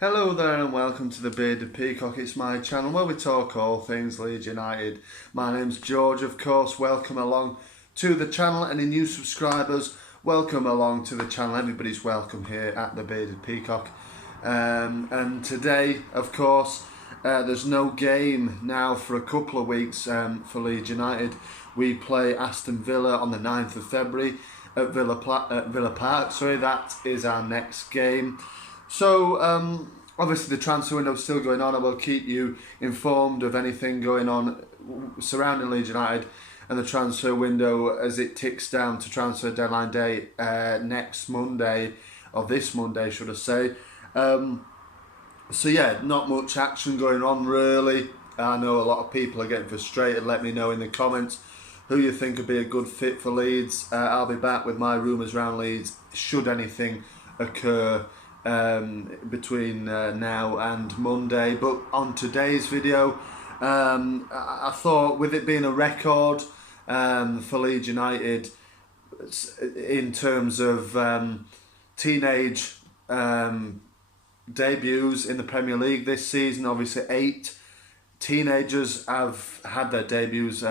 Hello there and welcome to the Bearded Peacock. It's my channel where we talk all things Leeds United. My name's George, of course. Welcome along to the channel. Any new subscribers, welcome along to the channel. Everybody's welcome here at the Bearded Peacock. And today, of course, there's no game now for a couple of weeks for Leeds United. We play Aston Villa on the 9th of February at Villa Park. That is our next game. So, obviously the transfer window is still going on. I will keep you informed of anything going on surrounding Leeds United and the transfer window as it ticks down to transfer deadline day next Monday, or this Monday should I say. So yeah, not much action going on really. I know a lot of people are getting frustrated. Let me know in the comments who you think would be a good fit for Leeds. I'll be back with my rumours around Leeds should anything occur between now and Monday. But on today's video, I thought with it being a record for Leeds United in terms of teenage debuts in the Premier League this season, obviously 8 teenagers have had their debuts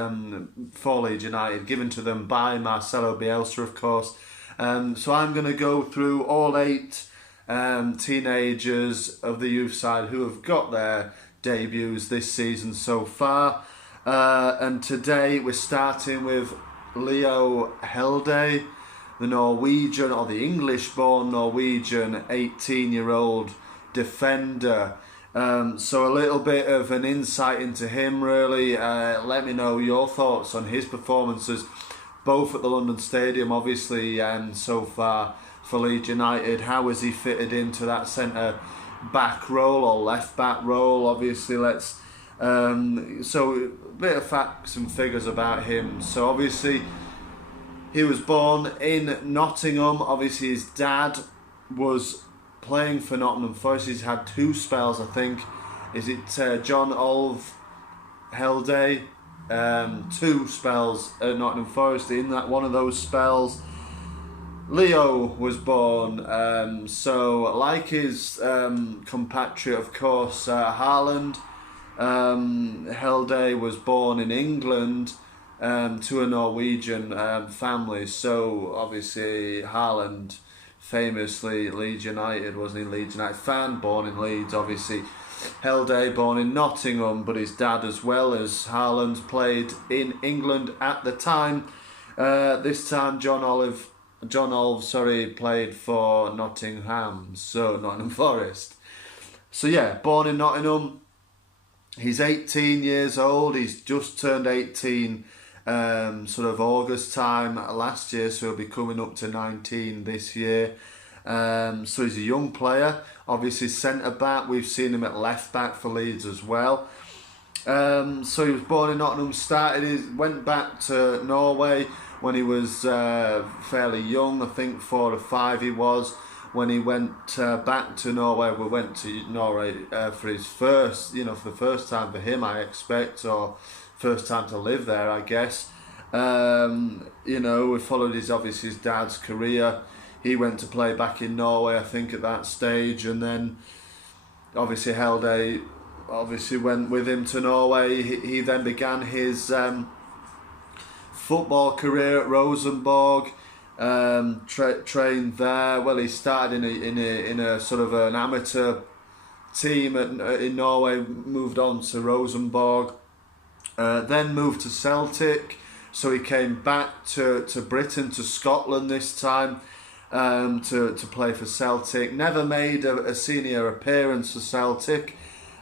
for Leeds United, given to them by Marcelo Bielsa, of course. So I'm going to go through all 8 teenagers of the youth side who have got their debuts this season so far. And today we're starting with Leo Hjelde, the Norwegian, or the English-born Norwegian 18-year-old defender. So a little bit of an insight into him really. Let me know your thoughts on his performances, both at the London Stadium, obviously, so far for Leeds United. How has he fitted into that centre back role or left back role? Obviously, so a bit of facts and figures about him. So obviously he was born in Nottingham. Obviously his dad was playing for Nottingham Forest. He's had 2 spells, I think. Is it John Olve Hjelde? 2 spells at Nottingham Forest. In that one of those spells, Leo was born. So like his compatriot, of course, Haaland, Hjelde was born in England to a Norwegian family. So obviously Haaland, famously Leeds United, wasn't he? Leeds United fan, born in Leeds. Obviously Hjelde born in Nottingham, but his dad, as well as Haaland, played in England at the time. This time John Olve played for Nottingham Forest. So yeah, born in Nottingham. He's 18 years old. He's just turned 18 sort of August time last year, so he'll be coming up to 19 this year. So he's a young player. Obviously centre back. We've seen him at left back for Leeds as well. So he was born in Nottingham. Went back to Norway when he was fairly young. I think 4 or 5 he was when he went back to Norway. We went to Norway for his first, for the first time for him, I expect, or first time to live there, I guess. We followed his dad's career. He went to play back in Norway, I think, at that stage, and then obviously Hjelde went with him to Norway. He then began his football career at Rosenborg. Trained there. Well, he started in a sort of an amateur team in Norway. Moved on to Rosenborg. Then moved to Celtic. So he came back to Britain, to Scotland this time, to play for Celtic. Never made a senior appearance for Celtic,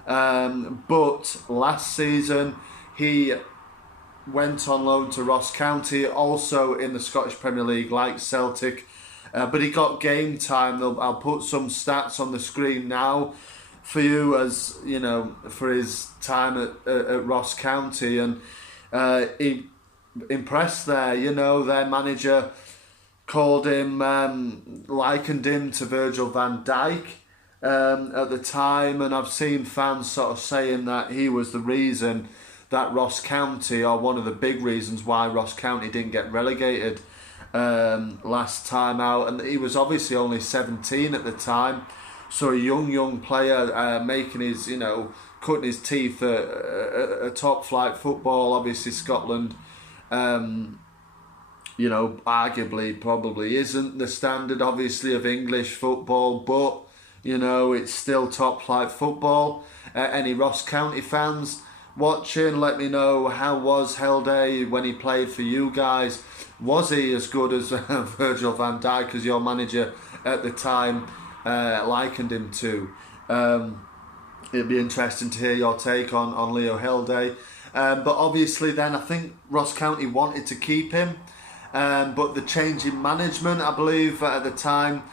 but last season he went on loan to Ross County, also in the Scottish Premier League like Celtic, but he got game time. I'll put some stats on the screen now for you, as for his time at Ross County, and he impressed there. Their manager called him, likened him to Virgil van Dijk at the time, and I've seen fans sort of saying that he was the reason that Ross County, or one of the big reasons why Ross County didn't get relegated last time out. And he was obviously only 17 at the time, So a young player making his, cutting his teeth at top flight football. Obviously Scotland, arguably probably isn't the standard, obviously, of English football, but, it's still top flight football. Any Ross County fans watching, let me know, how was Hjelde when he played for you guys? Was he as good as Virgil van Dijk, as your manager at the time likened him to? It'd be interesting to hear your take on Leo Hjelde. But obviously then I think Ross County wanted to keep him. But the change in management, I believe, at the time,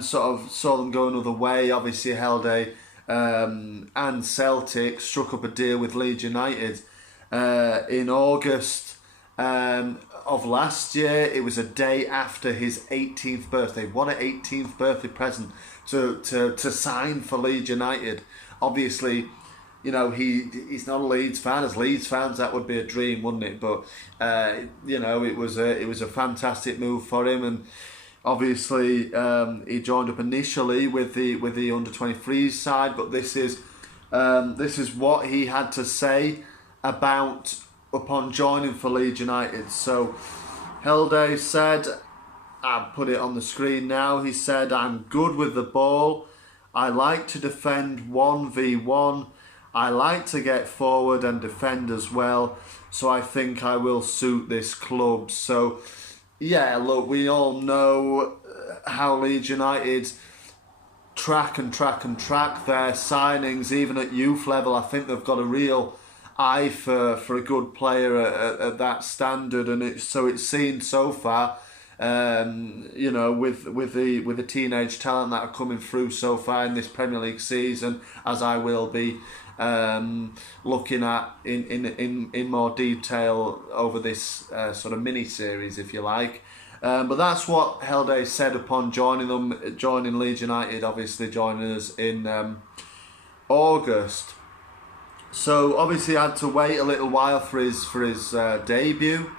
sort of saw them go another way. Obviously, Hjelde and Celtic struck up a deal with Leeds United in August of last year. It was a day after his 18th birthday. What an 18th birthday present to sign for Leeds United. Obviously, he's not a Leeds fan. As Leeds fans, that would be a dream, wouldn't it? But it was a fantastic move for him, and obviously he joined up initially with the under-23s side. But this is what he had to say upon joining for Leeds United. So Hjelde said, I put it on the screen now. He said, "I'm good with the ball. I like to defend 1v1. I like to get forward and defend as well, so I think I will suit this club." So, yeah, look, we all know how Leeds United track their signings, even at youth level. I think they've got a real eye for a good player at that standard, and it's seen so far. With the teenage talent that are coming through so far in this Premier League season, as I will be looking at in more detail over this sort of mini series, if you like. But that's what Hjelde said upon joining Leeds United. Obviously, joining us in August. So obviously, I had to wait a little while for his debut.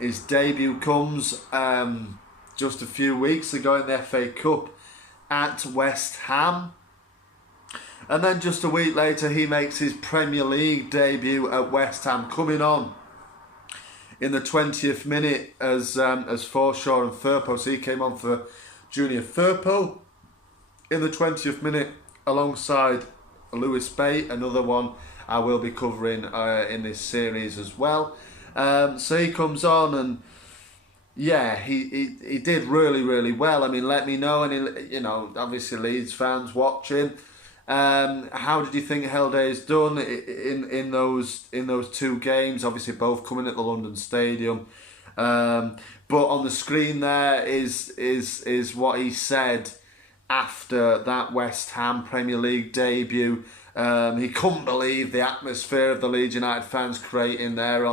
His debut comes just a few weeks ago in the FA Cup at West Ham. And then just a week later, he makes his Premier League debut at West Ham, coming on in the 20th minute as Forshaw and Firpo. So he came on for Junior Firpo in the 20th minute alongside Lewis Bate, another one I will be covering in this series as well. So he comes on, and yeah, he did really, really well. I mean, let me know, and obviously Leeds fans watching, how did you think Hjelde's done in those two games? Obviously, both coming at the London Stadium, but on the screen there is what he said after that West Ham Premier League debut. He couldn't believe the atmosphere of the Leeds United fans creating there.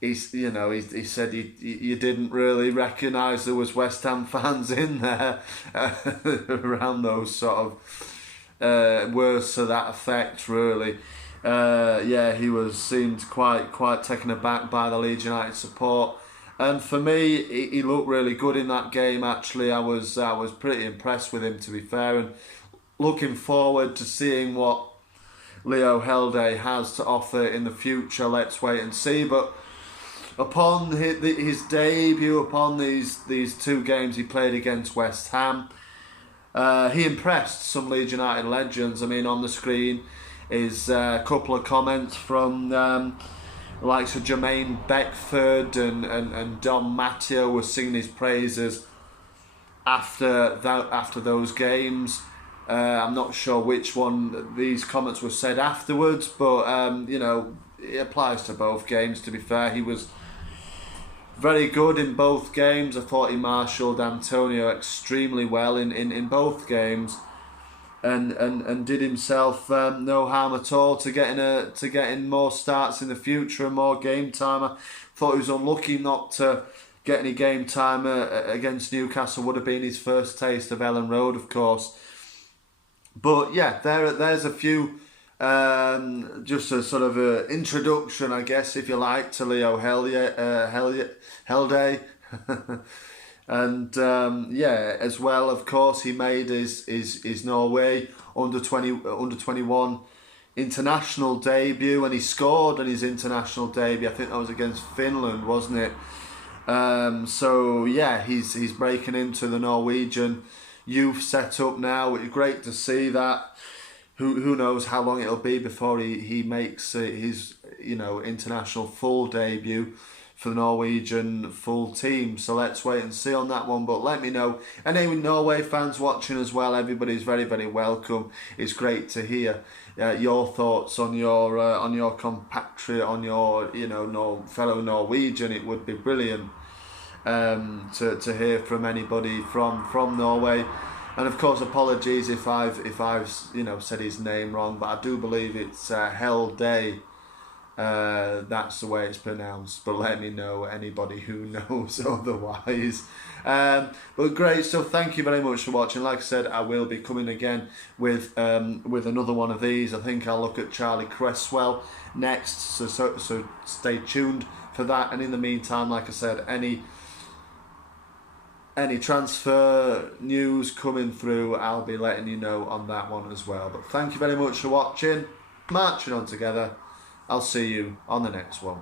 He said you didn't really recognise there was West Ham fans in there around those sort of words to that effect. Really, he seemed quite taken aback by the Leeds United support. And for me, he looked really good in that game. Actually, I was pretty impressed with him, to be fair, and looking forward to seeing what Leo Hjelde has to offer in the future. Let's wait and see. But upon his debut, upon these two games he played against West Ham, he impressed some Leeds United legends. I mean, on the screen is a couple of comments from the likes of Jermaine Beckford and Don Matteo were singing his praises after those games. I'm not sure which one these comments were said afterwards, but it applies to both games. To be fair, he was very good in both games. I thought he marshalled Antonio extremely well in both games, and did himself no harm at all to getting more starts in the future and more game time. I thought he was unlucky not to get any game time against Newcastle. Would have been his first taste of Ellen Road, of course. But yeah, there's a few, just a sort of a introduction, I guess, if you like, to Leo Hjelde. And yeah, as well, of course, he made his Norway under 21 international debut, and he scored in his international debut. I think that was against Finland, wasn't it? So yeah, he's breaking into the Norwegian youth setup now. It's great to see that. Who knows how long it'll be before he makes his international full debut for the Norwegian full team. So let's wait and see on that one. But let me know. And any Norway fans watching as well, everybody's very, very welcome. It's great to hear your thoughts on your compatriot, on your fellow Norwegian. It would be brilliant to hear from anybody from Norway. And of course, apologies if I've said his name wrong, but I do believe it's Hjelde. That's the way it's pronounced. But let me know, anybody who knows otherwise. But great stuff. Thank you very much for watching. Like I said, I will be coming again with another one of these. I think I'll look at Charlie Cresswell next. So stay tuned for that. And in the meantime, like I said, any transfer news coming through, I'll be letting you know on that one as well. But thank you very much for watching. Marching on together. I'll see you on the next one.